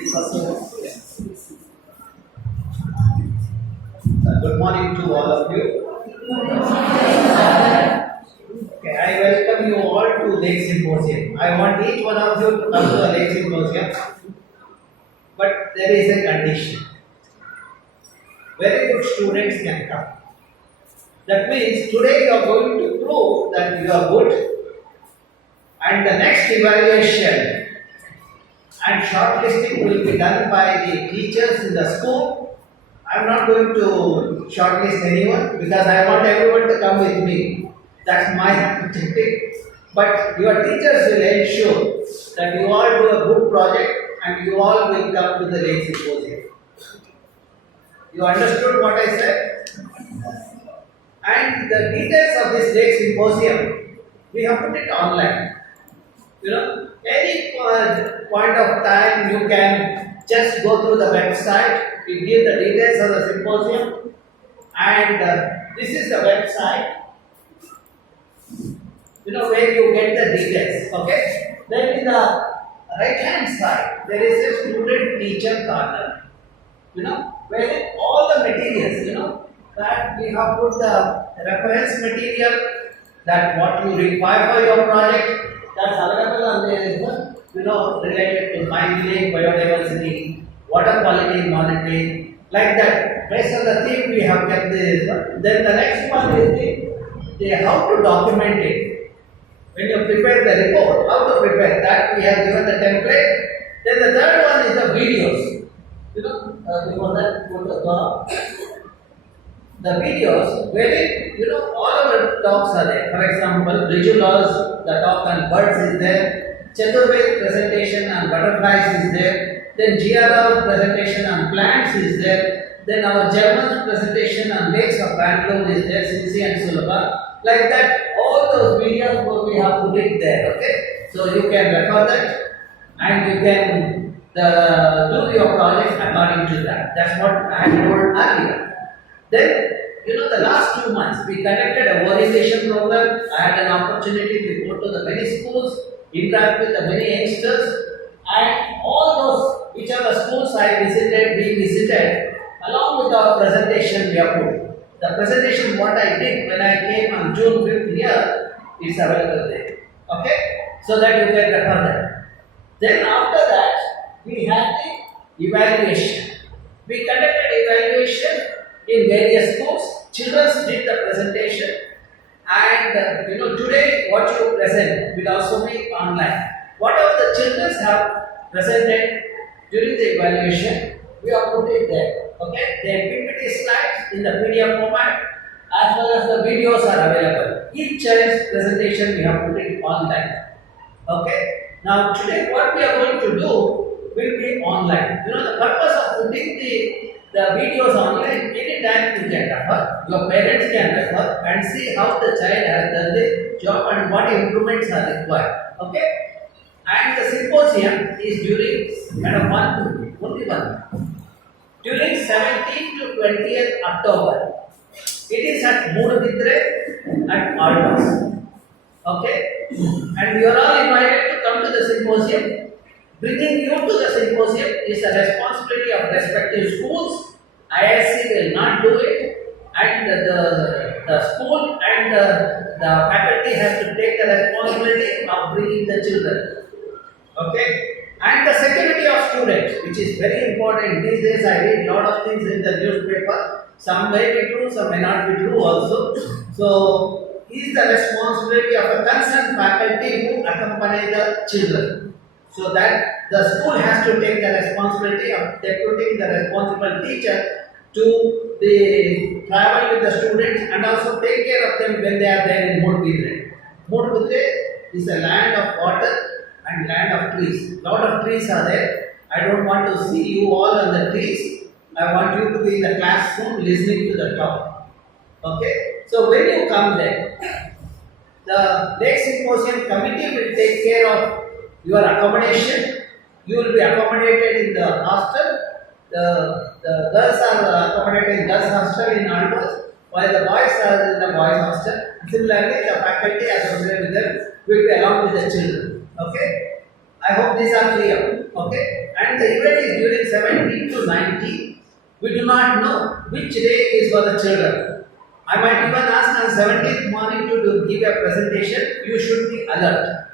This also, good morning to all of you. Okay, I welcome you all to Lake Symposium. I want each one of you to come to the Lake Symposium, but there is a condition. Very good students can come. That means today you are going to prove that you are good, and the next evaluation and shortlisting will be done by the teachers in the school. I am not going to shortlist anyone because I want everyone to come with me. That's my objective. But your teachers will ensure that you all do a good project and you all will come to the Lake Symposium. You understood what I said? And the details of this Lake Symposium, we have put it online. Any point of time you can just go through the website. We give the details of the symposium, and this is the website. Where you get the details. Okay. Then in the right hand side there is a student teacher corner. Where all the materials. That we have put the reference material, that what you require for your project. That's available, and there is related to mining, biodiversity, water quality monitoring, like that. Based on the theme we have kept this. Then the next one is the how to document it. When you prepare the report, how to prepare that, we have given the template. Then the third one is the videos. Before that, go to the videos where all our talks are there. For example, Rijula's the talk on birds is there, Chaturved presentation on butterflies is there, then GRR presentation on plants is there, then our German presentation on lakes of Bangalore is there, Cincy and Sulabha. Like that, all those videos we have put it there. Okay, so you can refer that and you can do your project according to that. That's what I told earlier. Then, the last 2 months we conducted a orientation program. I had an opportunity to go to the many schools, interact with the many youngsters, and all those which are the schools we visited, along with our presentation we have put. The presentation what I did when I came on June 5th here is available there. Okay? So that you can refer that. Then after that, we had the evaluation. We conducted evaluation in various schools. Children did the presentation, and today what you present will also be online. Whatever the children have presented during the evaluation, we have put it there. Okay, their PPT slides in the PDF format, as well as the videos are available. Each child's presentation we have put it online. Okay. Now today what we are going to do will be online. The purpose of putting the videos online, anytime you can refer, your parents can refer and see how the child has done the job and what improvements are required. Okay? And the symposium is during only 1 month. During 17th to 20th October. It is at Moodabidre at Altos. Okay? And you are all invited to come to the symposium. Bringing you to the symposium is the responsibility of respective schools. ISC will not do it, and the school and the faculty has to take the responsibility of bringing the children. Okay? And the security of students, which is very important. These days I read a lot of things in the newspaper. Some may be true, some may not be true also. So, it is the responsibility of a concerned faculty who accompany the children. So that the school has to take the responsibility of deputing the responsible teacher to travel with the students and also take care of them when they are there in Moodabidre. Moodabidre is a land of water and land of trees. Lot of trees are there. I don't want to see you all on the trees. I want you to be in the classroom listening to the talk. Okay? So when you come there, the Lake Symposium committee will take care of your accommodation. You will be accommodated in the hostel. The girls are accommodated in girls' hostel in Altos, while the boys are in the boys' hostel. Similarly, the faculty associated with them will be along with the children. Okay? I hope these are clear. Okay, and the event is during 17 to 19. We do not know which day is for the children. I might even ask on 17th morning to give a presentation. You should be alert.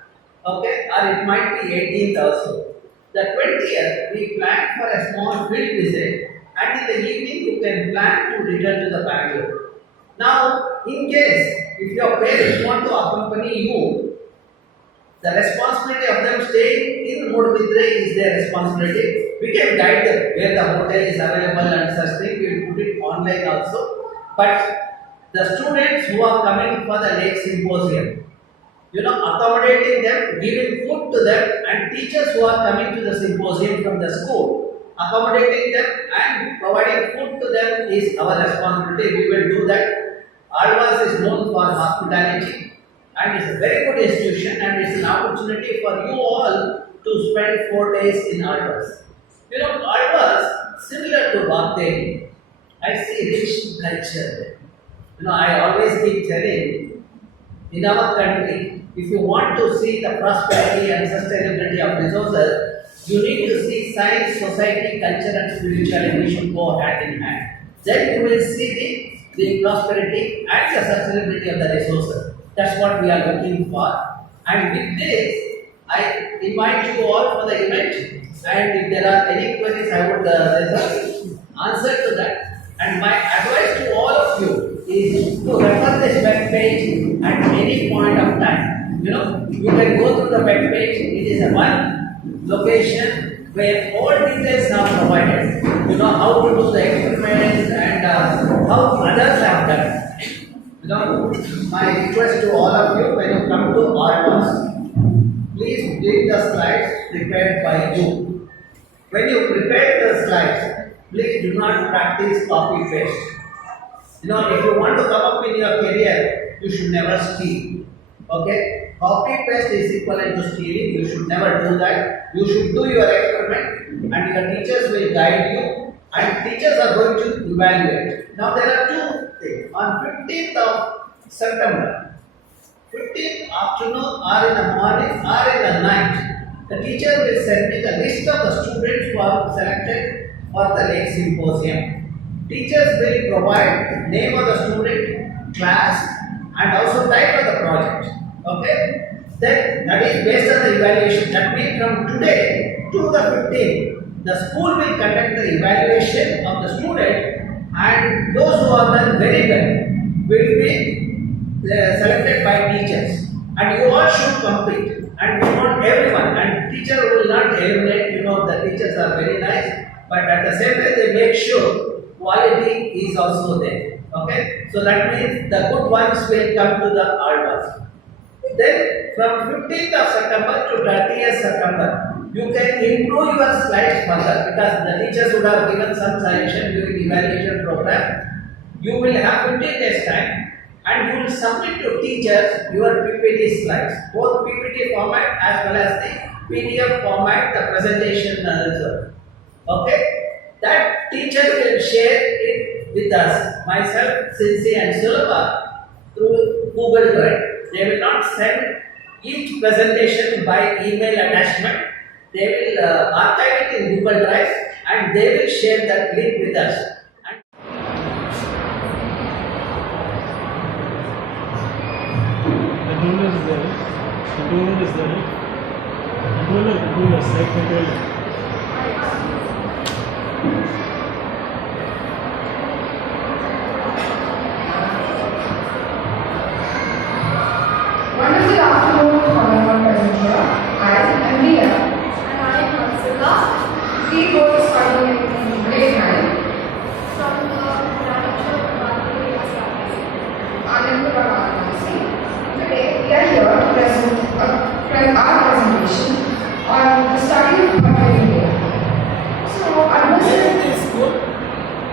Okay, or it might be 18th also. The 20th, we plan for a small field visit, and in the evening you can plan to return to the Bangalore. Now, in case if your parents want to accompany you, the responsibility of them staying in Mudbidre is their responsibility. We can guide them where the hotel is available and such thing. We will put it online also. But the students who are coming for the lake symposium, accommodating them, giving food to them, and teachers who are coming to the symposium from the school, accommodating them and providing food to them is our responsibility. We will do that. Alvas is known for hospitality, and it's a very good institution, and it's an opportunity for you all to spend 4 days in Alvas. Alvas, similar to Baghdadi, I see rich culture. I always keep telling, in our country, if you want to see the prosperity and sustainability of resources, you need to see science, society, culture, and spirituality should go hand in hand. Then you will see the prosperity and the sustainability of the resources. That's what we are looking for. And with this, I invite you all for the event. And if there are any queries, I would answer to that. And my advice to all of you is to refer this web page at any point of time. You can go to the web page. It is a one location where all details are provided. How to do the experiments and how others have done. My request to all of you, when you come to Alvas, please bring the slides prepared by you. When you prepare the slides, please do not practice copy paste. If you want to come up in your career, you should never steal. Okay? Copy paste is equivalent to stealing. You should never do that. You should do your experiment, and your teachers will guide you, and teachers are going to evaluate. Now there are two things. On 15th of September, 15th afternoon or in the morning or in the night, the teacher will send me the list of the students who are selected for the lake symposium. Teachers will provide name of the student, class, and also type of the project. Okay? Then that is based on the evaluation. That means from today to the 15th, the school will conduct the evaluation of the student, and those who are done very well will be selected by teachers. And you all should complete. And we want everyone. And teacher will not eliminate. The teachers are very nice, but at the same time they make sure quality is also there. Okay? So that means the good ones will come to the Alvas. Then from 15th of September to 30th September, you can improve your slides further, because the teachers would have given some suggestion during evaluation program. You will have 15 days time, and you will submit to teachers your PPT slides, both PPT format as well as the PDF format, the presentation result. Okay? That teacher will share it with us, myself, Cincy and Sulabha, through Google Drive. They will not send each presentation by email attachment. They will archive it in Google Drive, and they will share that link with us. The controller is there. Controller, slide controller. Wonderful afternoon, Honorable President. I am Leah. And I am Mansula. We both studying in grade 9. From the Rancho Baghdadi Anandpura Varanasi. Today we are here to present our presentation on the study of Bharat India. So, understand This school.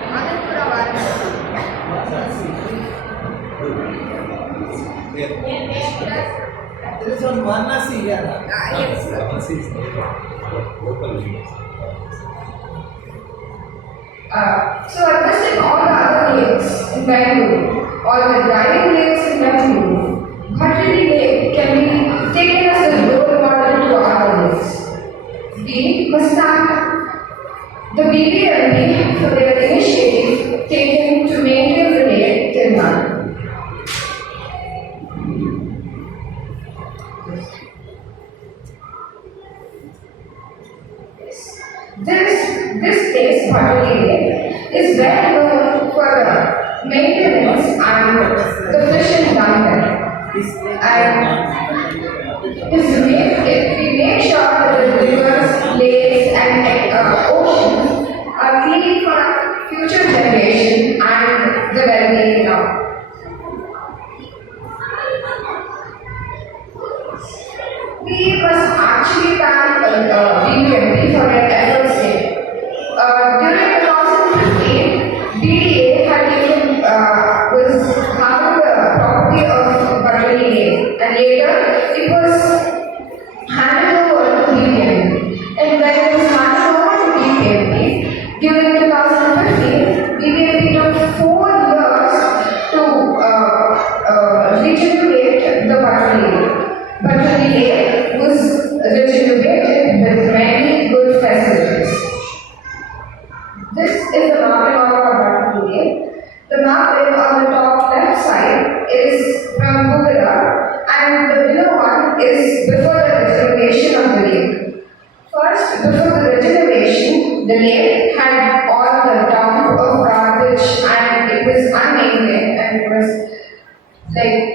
Anandpura Varanasi. There is one Varanasi here. Yes, sir. So adjusting all the other lakes in Bangalore, all the driving lakes in Bangalore, Bhattini Lake can be taken as a role model to other lakes. we must thank the BBMP for their initiative taken to maintain the day till now. This case particularly is very known for the maintenance and the fishing down there. And we make sure that the rivers, lakes, and oceans are clean for future generation and the well-being now. We must actually thank BBMP for their efforts here. During 2015, BDA had taken was having the property of Batali Lake, and later it was handed over to BBMP. And when it was handed over to BBMP, during 2015, BBMP took 4 years to regenerate the Batali Lake. Batali Lake was rejuvenated with many good facilities. This is the mapping of our Batali Lake. The map is on the top left side is from Bugara, and the below one is before the regeneration of the lake. First, before the regeneration, the lake had all the dump of garbage and it was unmaintained and it was like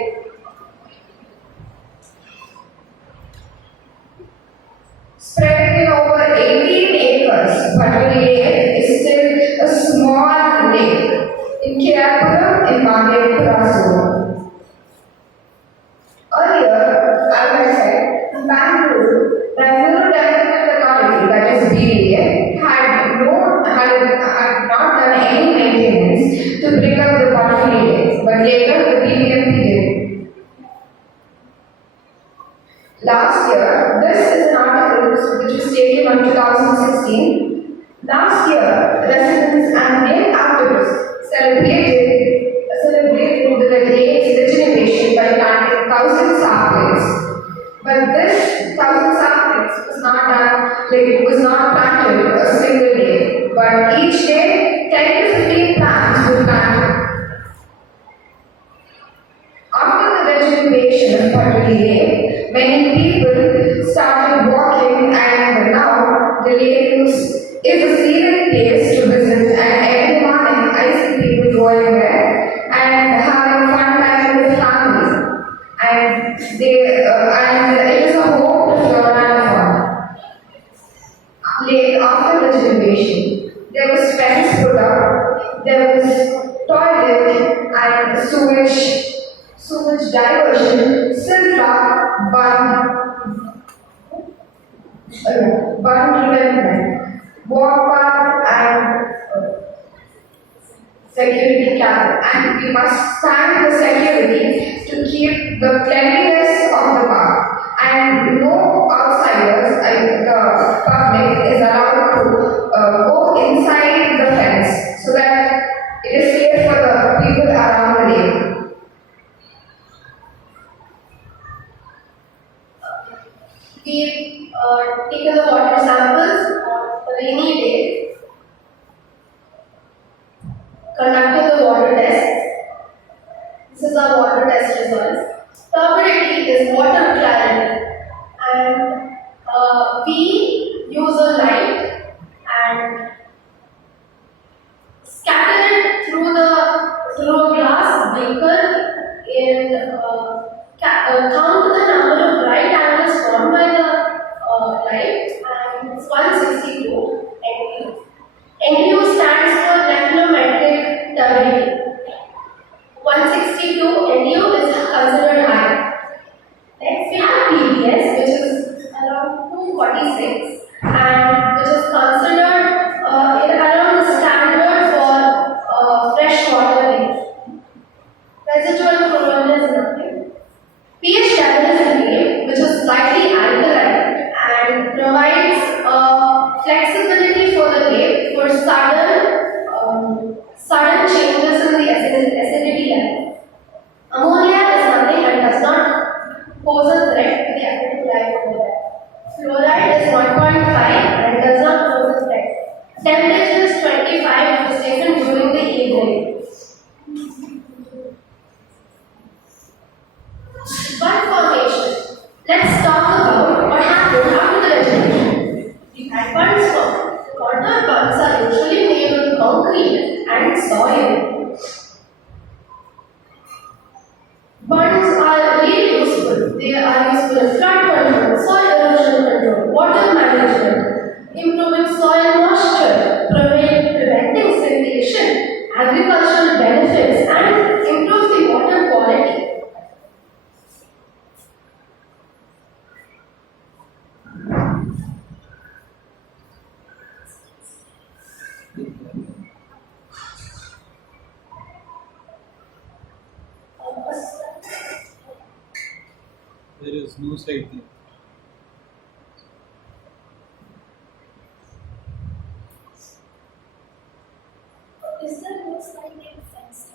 spread in over 18 acres, but the lake is still a small lake in Kirapuram in Madhepura zone. Earlier, as I said, Bangalore Development Authority, that is BDA, had not done any maintenance to bring up the Batali Lake, but later the BBMP did. Last year, this is an article which was taken on 2016. Last year, residents and lake activists celebrated the lake's regeneration by planting 1,000 saplings. But this 1,000 saplings was not done, it was not planted a single day. But each day, 10 to 15 plants were planted. After the regeneration of Batali Lake, many people started walking, and now the lake is a scenic place to visit, and every morning I see people going there and having fun time with the family. And it is a home to flora and fauna. Lake after regeneration, there was fence put up, there was toilet and sewage diversion, silt rock, bun development, walk path and security camera. And we must stand the security to keep the cleanliness of the park. And no outsiders, the public, is allowed to go inside the fence so that it is safe for the people around the lake. We've taken the water samples on a rainy day, conducted the water tests. This is our water test results. Turbidity is water clarity, and we use a light and scatter it through a glass beaker in count the number of right angles formed by the light, and it's 162 NTU. NTU stands for nephelometric turbidity. 162 NTU is considered high. Next we have PBS, which is around 246, and which is considered around the standard for freshwater lakes. Residual chlorinol is nothing. pH level is a lake which is slightly alkaline and provides flexibility for the lake for sudden changes in the acidity level. Ammonia is nothing and does not pose a threat to the aquatic life over there. Fluoride is 1.5 contour bunds are usually made of concrete and soil. Bunds are really useful. They are useful in flood control, soil erosion control, water management, improving soil moisture, preventing siltation, agricultural benefits, and improve the water quality. There is no side there. Is there no sliding fence?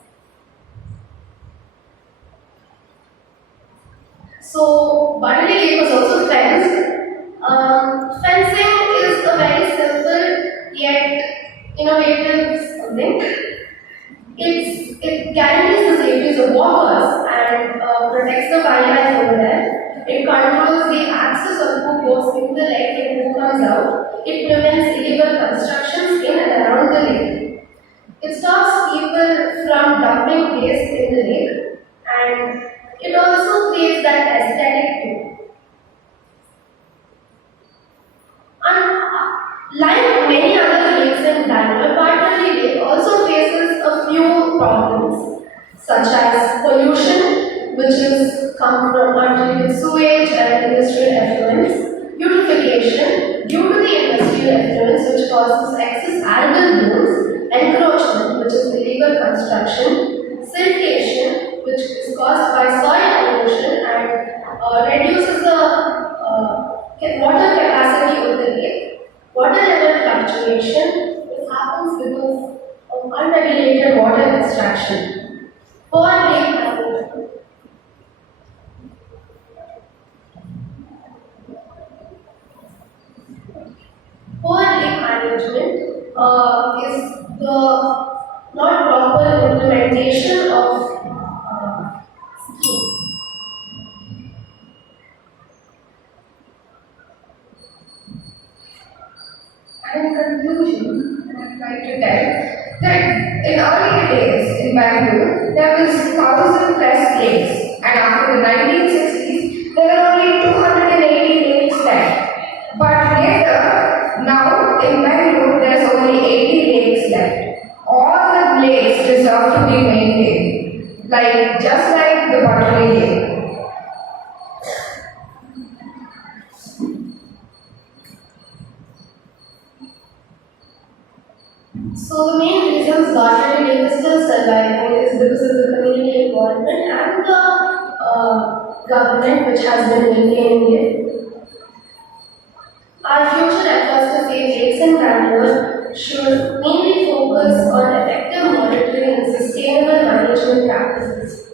So, Butterley Lake was also fenced. Fencing is a very simple yet innovative something. It guarantees the safety of walkers and protects the wildlife over there. It controls the access of who goes in the lake and who comes out. It prevents illegal constructions in and around the lake. It stops people from dumping waste in the lake, and it also creates that aesthetic too. Like many other lakes in Bangalore, Butterley Lake also faces a few problems, such as pollution, which is come from untreated sewage and industrial effluents, beautification due to the industrial effluents, which causes excess algal blooms, encroachment, which is illegal construction, siltation, which is caused by soil erosion and reduces the water capacity of the lake. Water level fluctuation, which happens because of unregulated water extraction. Poor lake management. Poor lake management is the not proper implementation of schemes. And in conclusion, I'd like to tell that in earlier days in Bangalore, there was 1,000 plus lakes, and after the 1960s, there were only 280 lakes left. But later, now in Bangalore, there's only 80 lakes left. All the lakes deserve to be maintained, just like the Butterley Lake. So the main reasons Butterley Lake is still surviving is because of the community involvement and the government which has been maintaining it. Our future efforts to save lakes in Bangalore should mainly focus on effective monitoring and sustainable management practices.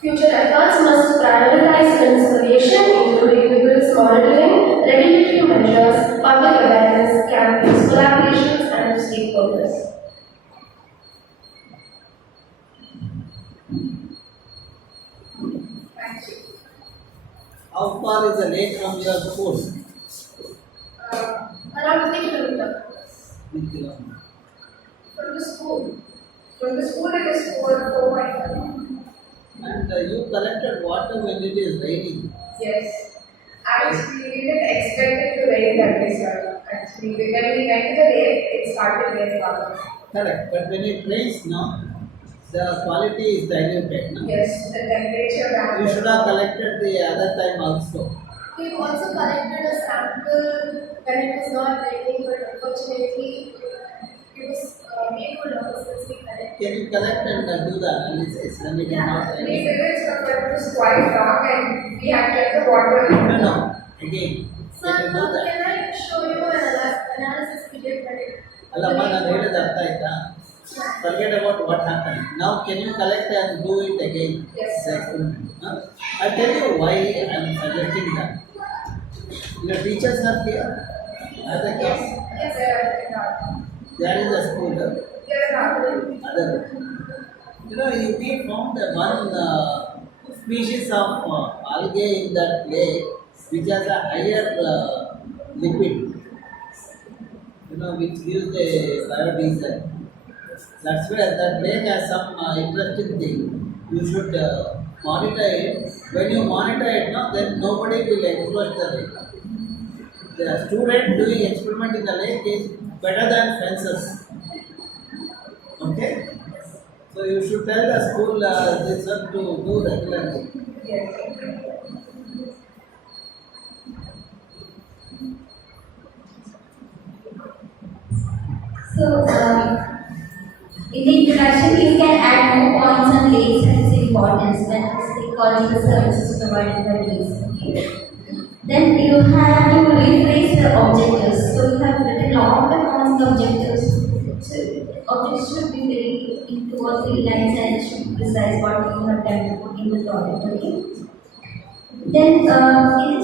Future efforts must prioritize conservation, including rigorous monitoring, regulatory measures, public awareness, campaigns, collaborations, and stakeholders. Thank you. How far is the lake from your school? Around 3 kilometers 3 kilometers. From the school. From the school, it is 4.5. And you collected water when it is raining. Yes. Actually, we didn't expect it to rain that day, sir. Actually, when we went to the lake, it started raining out. Correct. But when it rains now, the quality is diluted. No? Yes, the temperature You should have collected the other time also. We've also collected a sample when it was not raining, but unfortunately, it was made for long since we collected. Can you collect and do the analysis when it is not We raining? did it, sir, but it was quite dark and we had kept the water. No. Again. So, Can you do that? can I show you an analysis we did when it ಅಲ್ಲಮ್ಮ ನಾನು ಹೇಳಿದ ಅರ್ಥ ಆಯ್ತಾ? Forget about what happened. Now can you collect and do it again? Yes, The sir. experiment, huh? I'll tell you why I am suggesting that. Your teachers are here? Are they Yes, here? yes, sir. They are in the school. Yes, sir. Other. We found one species of algae in that lake which has a higher lipid. which gives the biodiesel. That's where that lake has some interesting thing. You should monitor it. When you monitor it, no, then nobody will encroach the lake. The student doing experiment in the lake is better than fences. Okay? So you should tell the school this one to do regularly. Yes. So, in the introduction, you can add more points on lakes and its importance when its ecological services provided by lakes. Okay. Then you have to rephrase the objectives. So, you have written long term on the objectives. So, objectives should be very in 2 or 3 lines and it should be precise what you have done in the project. Okay. Then, in the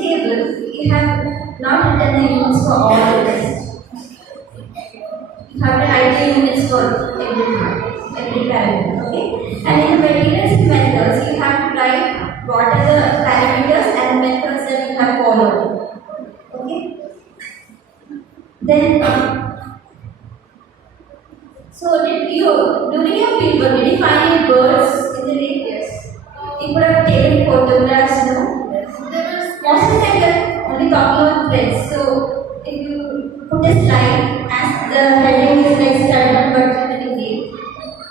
table, you have not written the units for all the tests. You have to write the units for every parameter, okay? And in the materials and methods, you have to write what are the parameters and methods that you have followed, okay? Then, so during your fieldwork, did you find any birds in the lake? Yes. You could have taken photographs, no? Yes. There was Most of the time, you're only talking about threads. So, if you put a slide as the heading is like study but lake,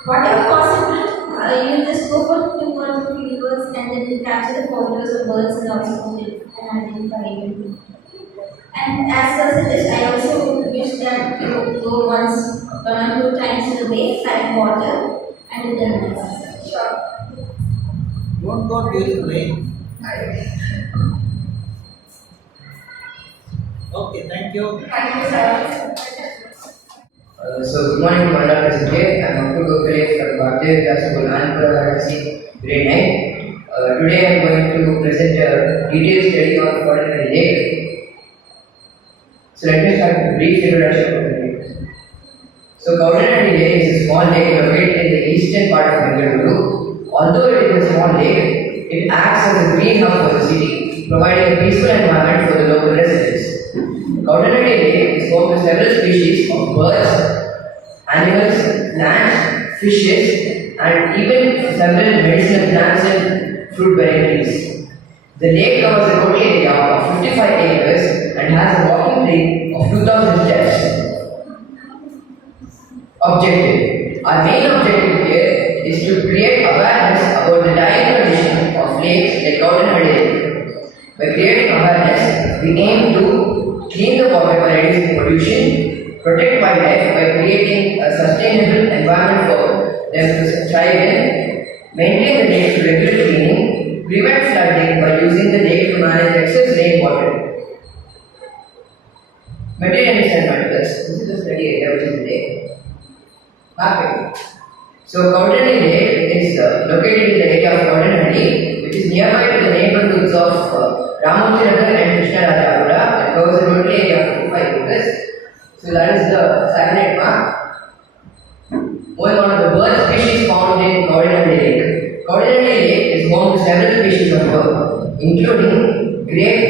whatever possible, you just go for 2 or 3 fieldworks and then you capture the photos of birds and also put it and identify it. And as a suggestion, I also wish that you go once, 1 or 2 times in a day, find water and do the exercise. Sure. Don't go during rain. Okay, thank you. Thank you, sir. So good morning to all present. I'm Abdul Gokale from Bharatiya Vidya School, Anandpura, Varanasi, grade 9. Today I'm going to present a detailed study on Quaternary Lake. So let me start with a brief introduction of the lake. So Quaternary Lake is a small lake located in the eastern part of Bengaluru. Although it is a small lake, it acts as a greenhouse for the city, providing a peaceful environment for the local residents. Quaternary Lake is home to several species of birds, animals, plants, fishes, and even several medicinal plants and fruit bearing trees. The lake covers a total area of 55 acres and has a walking trail of 2000 steps. Objective. Our main objective here is to create awareness about the dying condition of lakes like Quaternary Lake. By creating awareness, we aim to clean the water by reducing pollution, protect wildlife by creating a sustainable environment for them to thrive in, maintain the lake through regular cleaning, prevent flooding by using the lake to manage excess rainwater. Materials and methods. This is the study area which is the lake. Mapping. So Quaternary Lake is located in the area of Quaternary, which is nearby to the neighborhoods of Ramochinagar and Krishnarajapura, and covers a total area of 55 acres. So that is the satellite map. Moving on to the bird species found in Quaternary Lake. Quaternary Lake is home to several species of bird, including great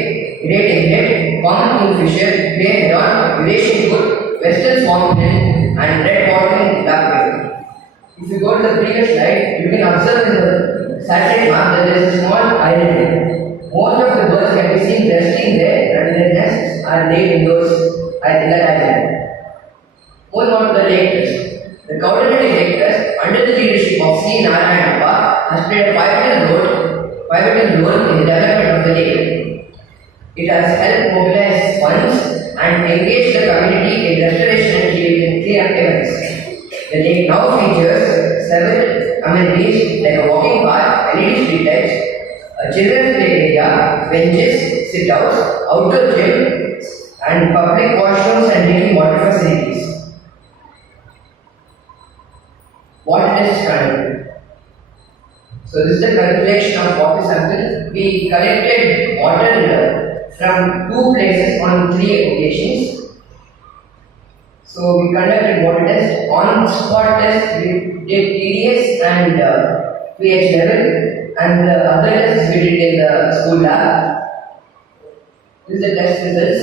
eaglet, common kingfisher, grey heron, Eurasian good, western swampland, and red bottom blackbird. If you go to the previous slide, you can observe in the satellite map that there is a small island there. Most of the birds can be seen resting there and their nests are laid indoors at that island. Moving on to the lake test. The Quaternary Lake Trust, under the leadership of C. Narayanappa, has played a pivotal role in the development of the lake. It has helped mobilize funds and engage the community in restoration and cleanup events. The lake now features several amenities like a walking path, LED streetlights, a children's play area, benches, sit-outs, outdoor gym, and public washrooms and drinking water facilities. Water test conducted. So this is the calculation of water sample. We collected water from 2 places on 3 occasions. So we conducted water test. On spot test we did TDS and pH level, and the other tests we did in the school lab. This is the test results.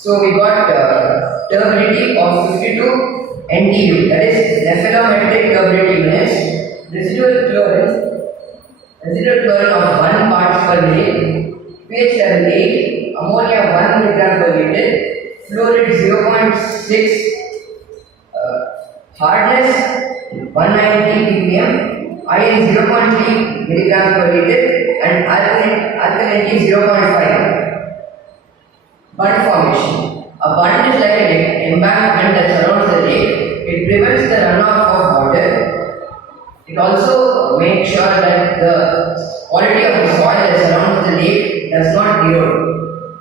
So we got turbidity of 52 NTU, that is nephelometric turbidity units, residual chlorine of 1 parts per million, pH level 8, ammonia 1 milligram per liter, fluoride 0.6, hardness 190 ppm, iron 0.3 milligrams per liter, and alkalinity 0.5. Bund formation. A bund is like an embankment that surrounds the lake. It prevents the runoff of water. It also makes sure that the quality of the soil that surrounds the lake does not erode.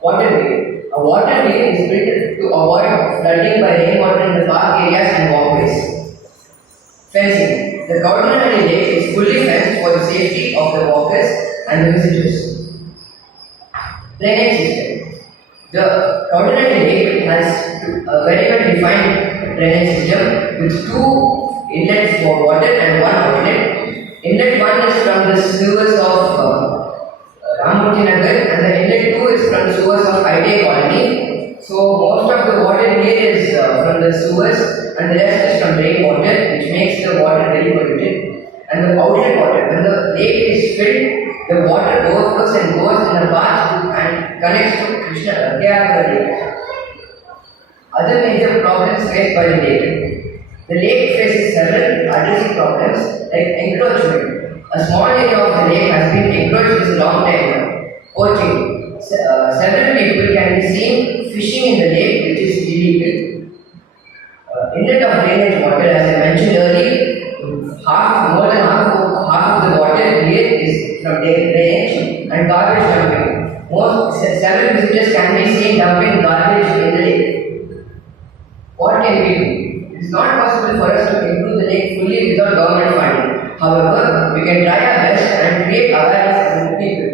Waterway. A waterway is built to avoid flooding by rainwater in the park areas and walkways. Fencing. The Cowdenhully Lake is fully fenced for the safety of the walkers and the visitors. Drainage system. The Cowdenhully Lake has a very well defined drainage system with 2 inlets for water and 1 outlet. Inlet 1 is from the sewers of Ramurthy Nagar and the inlet 2 is from the sewers of ITA colony. So most of the water here is from the sewers and the rest is from rainwater, which makes the water very polluted. And the outlet water, when the lake is filled, the water overflows and goes in a path and connects to Krishna Lake. Other major problems faced by the lake. The lake faces several addressing problems like encroachment. A small area of the lake has been encroached for a long time now. Poaching. Several people can be seen fishing in the lake, which is illegal. Inlet of drainage water, as I mentioned earlier, more than half of the water here is from drainage and garbage dumping. Several visitors can be seen dumping garbage in the lake. What can we do? It is not possible for us to improve the lake fully without government funding. However, we can try our best and create awareness among the people.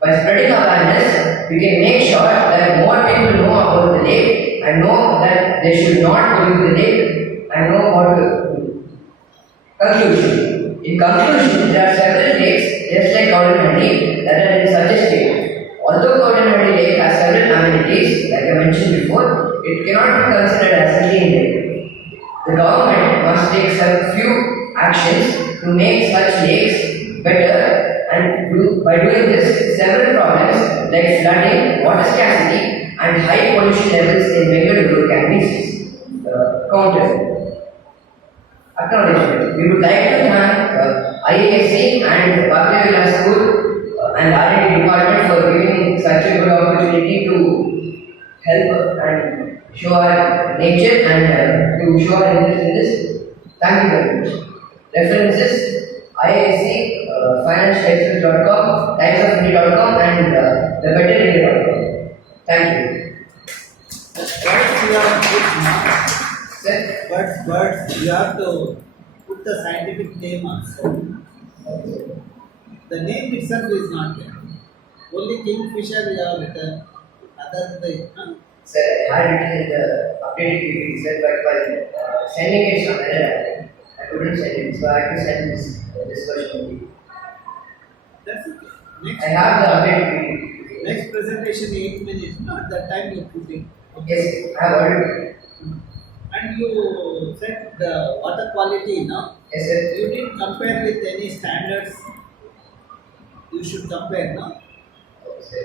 By spreading awareness, we can make sure that more people know about the lake and know that they should not pollute the lake and know what to do. Conclusion. In conclusion, there are several lakes, just like Cowdenhully, that are in such a state. Although Cowdenhully Lake has several amenities, like I mentioned before, it cannot be considered as a clean lake. The government must take some few actions to make such lakes better, and by doing this, several problems like flooding, water scarcity, and high pollution levels in Bengaluru can be countered. Acknowledgement. We would like to thank IASC and Bhakti School and R&D department for giving such a good opportunity to help and show our nature and to show our interest in this. Thank you very much. References IASC, financialexpress.com, timesofindia.com and thebetterIndia.com. Thank you. But you have to put marks. Sir? But you have to put the scientific name also. The name itself is not there. Only Kingfisher we have written. Other than Sir, I had written in the updated PPT, sir, but while sending it somewhere, I couldn't send it, so I had to send this version to you. that's okay. Next, I have the updated PPT. next presentation 8 minutes. Not that time you put it. Yes, I have already. And you said the water quality, no? Yes, sir. You didn't compare with any standards. You should compare, no?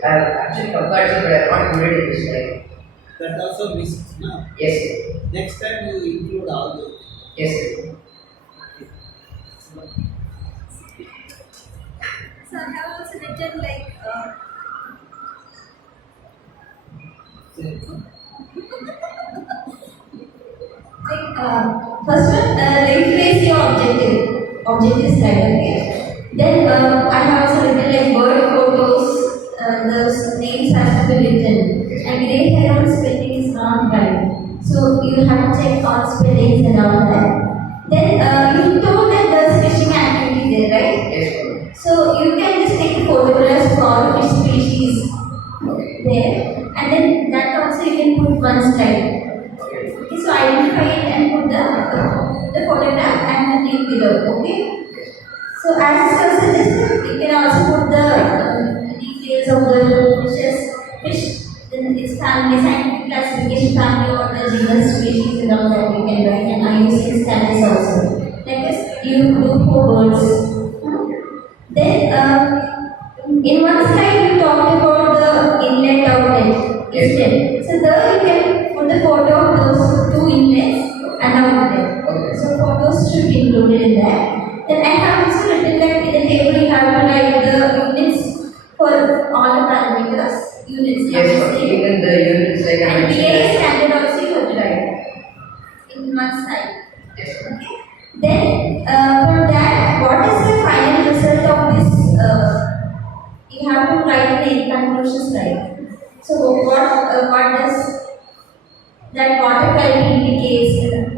I have actually compared, sir, but I have not included in this slide. That also missed, no? Yes, sir. Next time you include all those things. Yes, sir. So I have also written like Say, no? first one, rephrase your objective slide, okay? Then I have also written like bird photos, those names have to be written. And gray hair on spelling is not right. So you have to check all spellings and all that. Then you told that there's fishing activity there, right? Yes, sir. So you can just take photographs for all fish species there. And then that also you can put one slide. Okay, so identify it and put the photograph and the name below, okay? So as is suggested, you can also put the details of the fish, then its family family, scientific classification, family order, genus, species, around that we can write, and IUCN status also. Like this, you do for birds. Then, in one slide you talked about the inlet outlet. Yes. Inlet. So there you can put the photo of those two inlets and outlet. Okay. So photos should be included in that. Then I have also written that in the table you have to write the units for all the parameters. Units. Yes, for even the units like I And mentioned. PA standard also you have to write in one side. Yes. Okay. Then for that, what is the final result of this? You have to write in the conclusion slide. So what does that water quality indicates?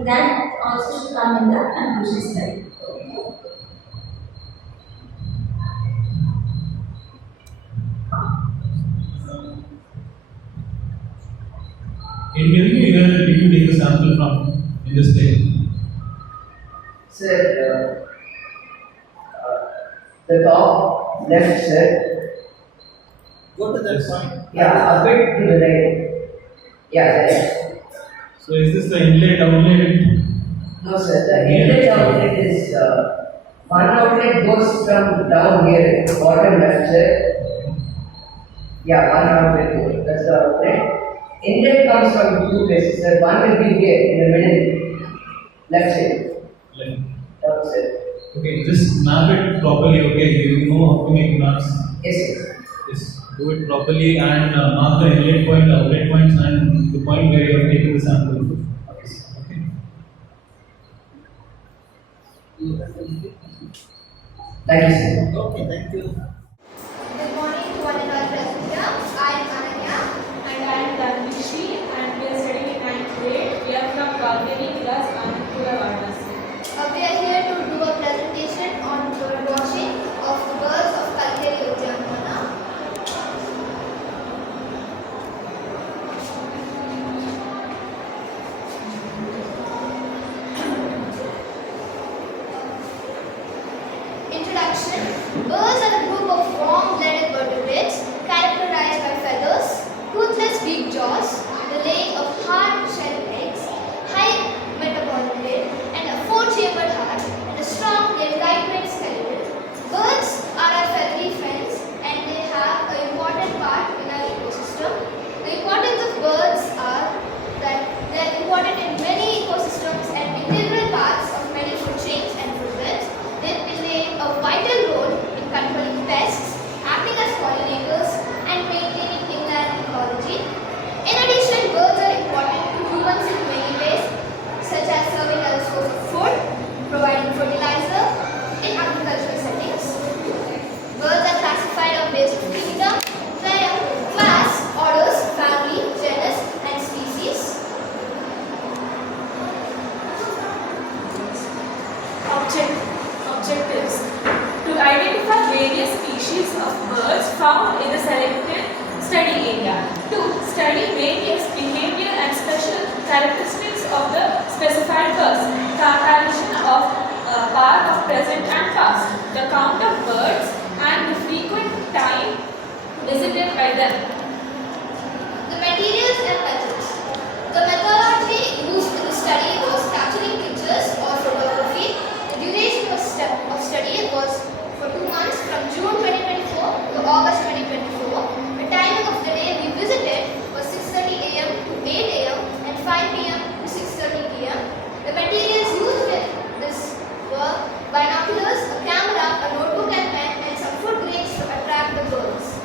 That also should come in the conclusion slide. In giving you where did you take the sample from in this table? Sir, the top left, sir. Go to that Yes. point. Yeah, a bit to the right. Yeah, right. So is this the inlet outlet? No, sir. The inlet outlet is one outlet goes from down here, bottom left, sir. Yeah, one outlet goes. That's the outlet. Inlet comes from two places, sir. One will be here in the middle, left side. Like, Down side. okay, just map it properly. Okay, you know how to make maps. Yes, sir. Just do it properly and mark the inlet point, outlet points, and the point where you have taken the sample. Okay. Thank you, sir. Okay, thank you. Good morning to one and all present here. I am Ananya. And I am Dhanvishri and we are studying in 9th grade. We are from Kaveri class Anandpura Varanasi. We are here to do a presentation on bird watching of the birds of Kalkeri Udyanvana. Introduction. Birds are a group of warm-blooded vertebrates characterized by feathers, toothless beak jaws, the laying of hard-shelled eggs, high metabolic rate, and a four-chambered heart, and a strong yet lightweight skeleton. Birds are our feathery friends, and they have an important part in our ecosystem. The importance of birds are that they are important in many ecosystems and integral parts of many food chains and food webs. They play a vital role in controlling pests, acting as pollinators, and maintaining inland ecology. In addition, birds are important to humans in many ways, such as serving as a source of food, providing fertilizer in agricultural settings. Birds are classified on basis of kingdom, class, orders, family, genus, and species. Objectives: to identify various species of birds found in the selected study area, to study various behavior and special characteristics of the specified birds, comparison of part of present and past, the count of birds and the frequent time visited by them. The materials and methods. The methodology used in the study was capturing pictures or photography. The duration of study was for 2 months from June 2024 to August 2024. The timing of the day we visited was 6:30 a.m. to 8 a.m. and 5 p.m. to 6:30 p.m. The materials used in this were binoculars, a camera, a notebook and pen, and some food grains to attract the birds.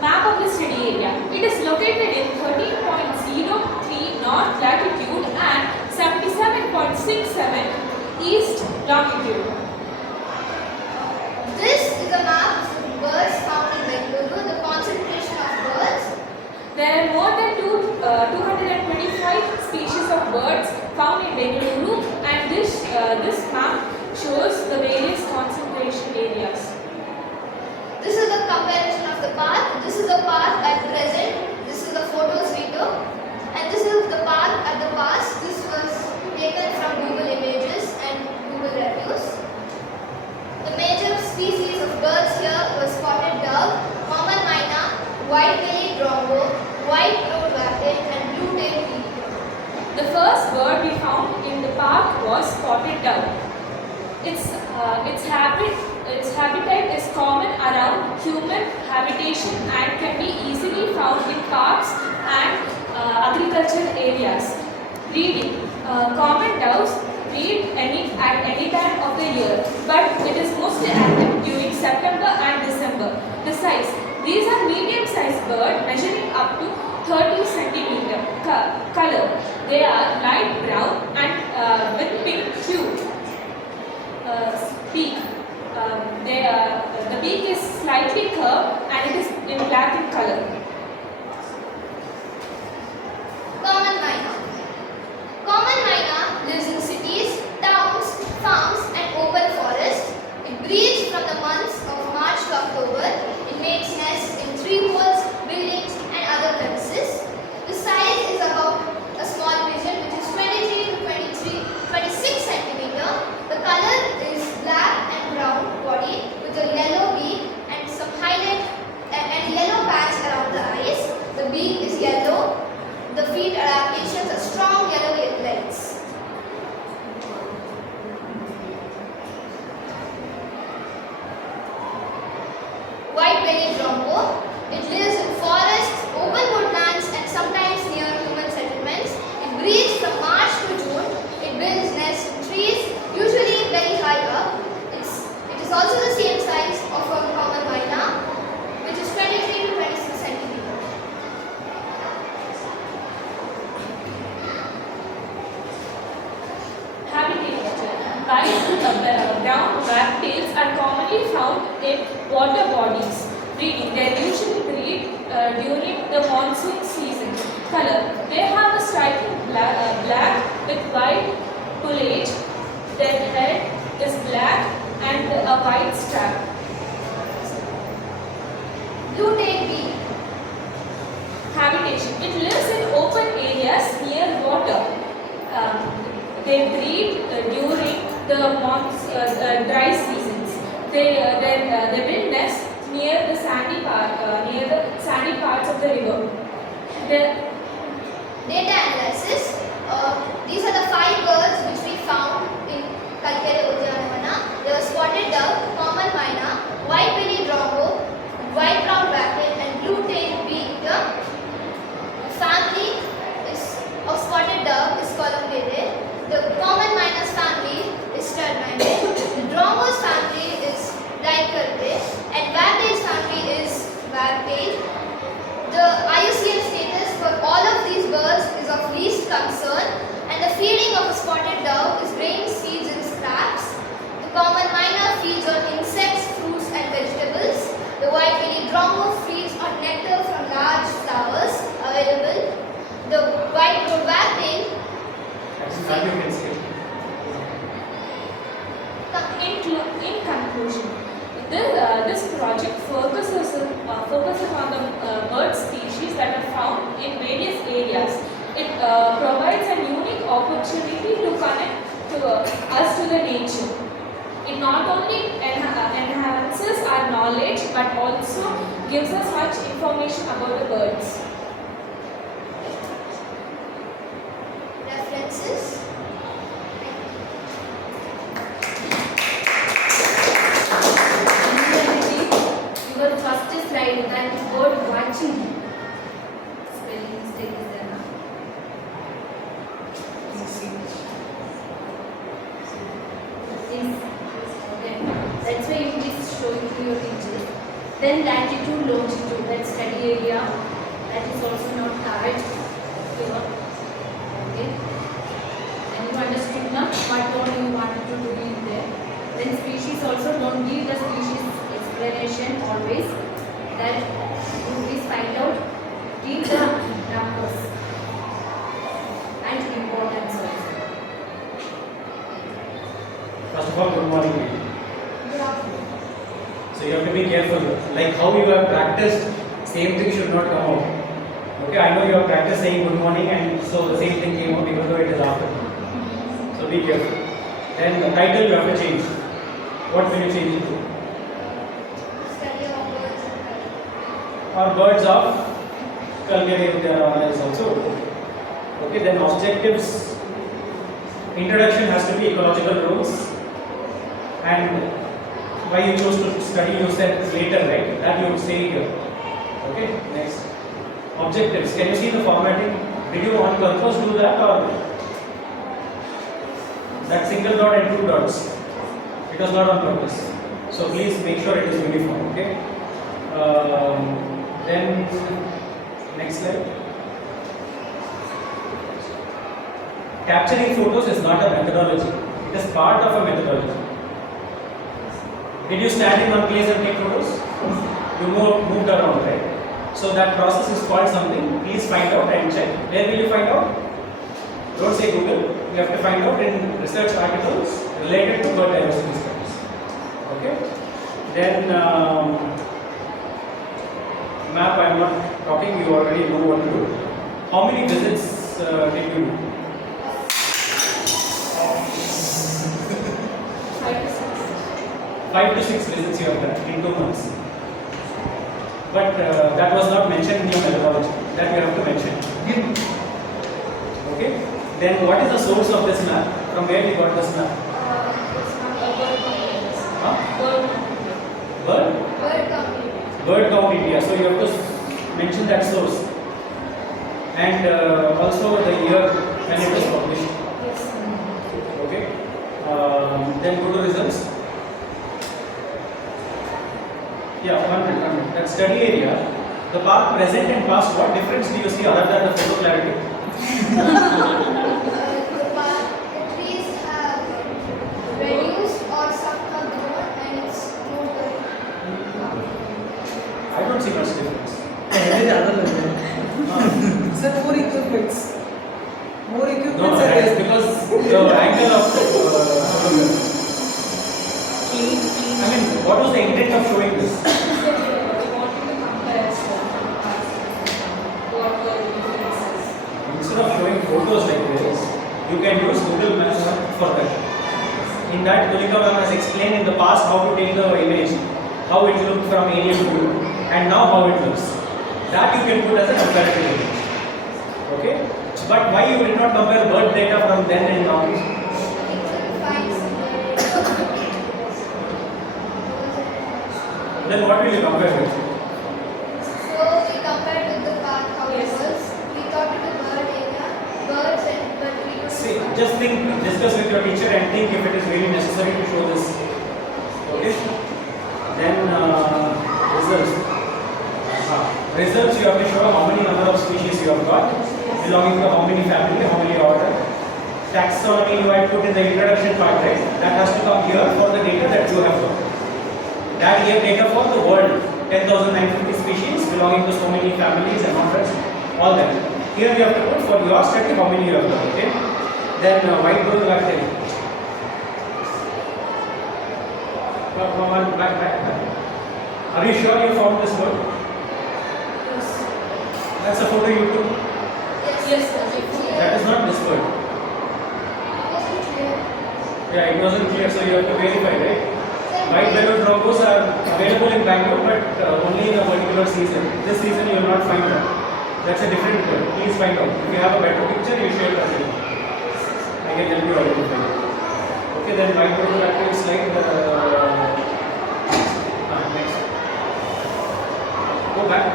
Map of the study area. It is located in 13.03 north latitude and 77.67 east longitude. This is a map of the birds found in Bengaluru, the concentration of birds. There are more than 225 species of birds found in Bengaluru, and this map shows the various concentration areas. This is a comparison of the park. This is the park at present. This is the photos we took. And this is the park at the past. This was taken from Google Images and Google Reviews. The major species of birds here were spotted dove, common myna, white-bellied drongo, white-throat The first bird we found in the park was spotted dove. Its habitat is common around human habitation and can be easily found in parks and agricultural areas. Breeding. Common doves breed at any time of the year, but it is mostly active during September and December. The size. These are medium-sized birds measuring up to 30 centimeter. Color. They are light brown and with pink hue. Beak. The beak is slightly curved and it is in black in color. Common myna. Common myna lives in cities, towns, farms and open forests. It breeds from the months of March to October. It makes nests in tree holes, buildings and other premises. The size is about a small pigeon which is 23 to 26 centimeter. The color is black and brown body with a yellow beak and some highlight and yellow patch around the eyes. The beak is yellow. The feet adaptations are strong yellow legs. White-bellied rombo. It lives in forests, open woodlands and sometimes near human settlements. It breeds from March to June. It builds nests in trees, usually very high up. It is also the same size of a common myna, which is 23 to 26 centimeter. Habitat. White brown wagtails are commonly found in water bodies. Breeding. They usually breed during the monsoon season. Color. They have a striking black with white plumage. Their head is black and a white strap. Blue-tailed beak. Habitation. It lives in open areas near water. They breed during the dry seasons. They build nests near the sandy parts of the river. Data analysis. These are the 5 birds which we found in Kalkere Udyanavana. There was spotted dove, common myna, white-bellied rombo, white-brown wagtail and blue-tailed beak. The family of spotted dove is Columbidae. The common myna's family is Sturminae. The drombo's family is Dicertidae and wagtail's family is wagtail. The IUCN status for all of these birds is of least concern, and the feeding of a spotted dove is grains, seeds and scraps. The common myna feeds on insects, fruits and vegetables. The white-bellied drombo feeds on nectar from large flowers available. The white-throated wagtail In conclusion, this project focuses on the bird species that are found in various areas. It provides a unique opportunity to connect us to the nature. It not only enhances our knowledge but also gives us much information about the birds. references. Your first slide, that word watching. Spelling mistake is there now. Okay. That's why you please show it to your teachers. Then latitude, longitude, that study area, that is also not covered here. Okay. And you understood now what all you wanted to do in there. Then species also, don't give the species explanation always. That you please find out, give the numbers and importance also. First of all, good morning. Good afternoon. So you have to be careful. Like how you have practiced, same thing should not come out. Okay, I know you have practiced saying good morning and so the same thing came out even though it is afternoon. So be careful. Then the title you have to change. What will you change it to? Study of birds and Or birds of Kalkere Udyanavana is also okay. Okay, then objectives. Introduction has to be ecological roles. And why you chose to study, you said later, right? That you would say here. Okay, next. Objectives. Can you see the formatting? Did you on purpose do that, or that single dot and two dots? It was not on purpose. So please make sure it is uniform. Okay. Then next slide. Capturing photos is not a methodology. It is part of a methodology. Did you stand in one place and take photos? You moved around, right? So that process is called something. Please find out and check. Where will you find out? Don't say Google. You have to find out in research articles related to bird diversity studies. Okay. Then map. I am not talking. You already know what to do. How many visits did you do? 5 to 6 visits you have done in 2 months. But that was not mentioned in your methodology. That you have to mention. Okay. Then what is the source of this map? From where you got this map? Huh? Bird? Bird count. Bird count India. So you have to mention that source. And also the year when it was published. Okay. Then go to results. Yeah, 100. That study area, the park present and past, what difference do you see other than the photo clarity? The trees have reduced or some have grown and it's more good. I don't see much difference. Sir, more equipments. More equipments No, are that is there. because the angle of I mean, what was the intent of showing this? Instead of showing photos like this, you can use Google Maps for that. In that, Tulika ma'am has explained in the past how to take the image, how it looked from aerial view, and now how it looks. That you can put as a comparative image. Okay? But why you did not compare bird data from then and now? We could find somewhere. Then what will you compare with? So we compared with the park how it was. We thought it was bird area, birds and but we could See, just think, discuss with your teacher and think if it is really necessary to show this. Okay? Then results. Results you have to show how many number of species you have got, belonging to how many family, how many order. Taxonomy you had put in the introduction part, right? That has to come here for the data that you have got. That you have data for the world, 10,950 species belonging to so many families and orders, all that. Here you have to put for your study how many you have got, okay? Then whiteboard you are telling. Back. Are you sure you found this word? That's a photo you took. Yes, sir. That is not this word. wasn't clear. Yeah, it wasn't clear, so you have to verify, right? White balloon trombos are available in Bangalore, but only in a particular season. This season you will not find that. That's a different word. Please find out. If you have a better picture, you share that with me. I can help you identify. Okay, then white balloon active slide. Next. Go back.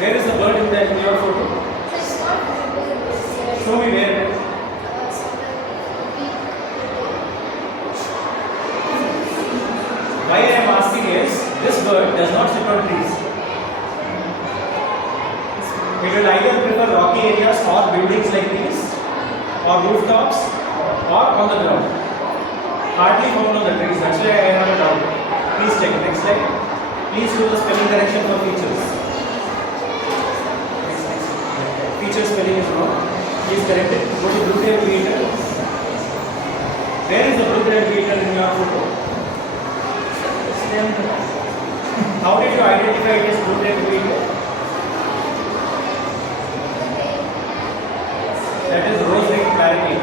Where is the bird in your photo? It's not visible in this. Show me where. Why I am asking is, this bird does not sit on trees. It will either prefer rocky areas or buildings like these, or rooftops, or on the ground. Hardly found on the trees, that's why I have a doubt. Please check, next slide. Please do the spelling correction for features. Feature spelling is wrong. Please correct it. Go to blue-tailed gator. Where is the blue-tailed gator in your photo? How did you identify it as blue-tailed gator? That is rose-ringed parakeet.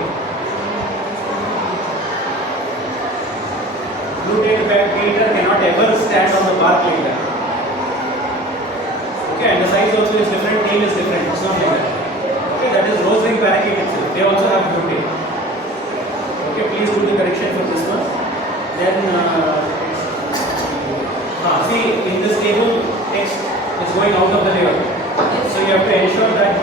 Blue-tailed gator cannot ever stand on the bark like that. Okay, and the size also is different, tail is different. It's not like that. Okay, Okay, that is rose ring parakeet itself. They also have butane. Okay, please do the correction for this one. Then, see, in this table, text is going out of the layer. So you have to ensure that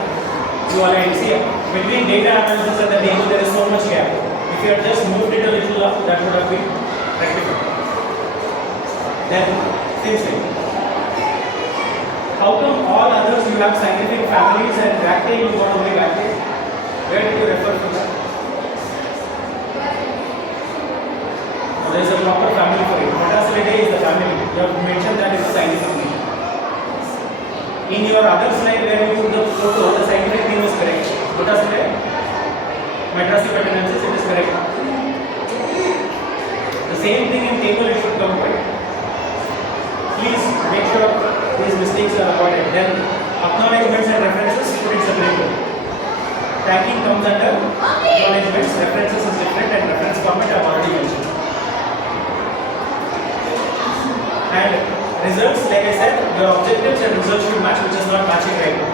you align. See, between data analysis and the table, there is so much gap. If you have just moved it a little up, that would have been rectified. Then, same thing. How come all others you have scientific families and Bractei you got only Bractei? Where did you refer to that? There is a proper family for it. Metacillidae is the family. You have mentioned that in the scientific name. In your other slide where you put the photo, the scientific name is correct. Metacillidae, Metracillidae, it is correct. The same thing in table it should come right. Please make sure these mistakes are avoided. Then acknowledgements and references put it separately. Tagging comes under acknowledgements, references is different, and reference format I have already mentioned. And results, like I said, your objectives and results should match, which is not matching right now.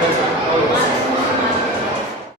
That's all.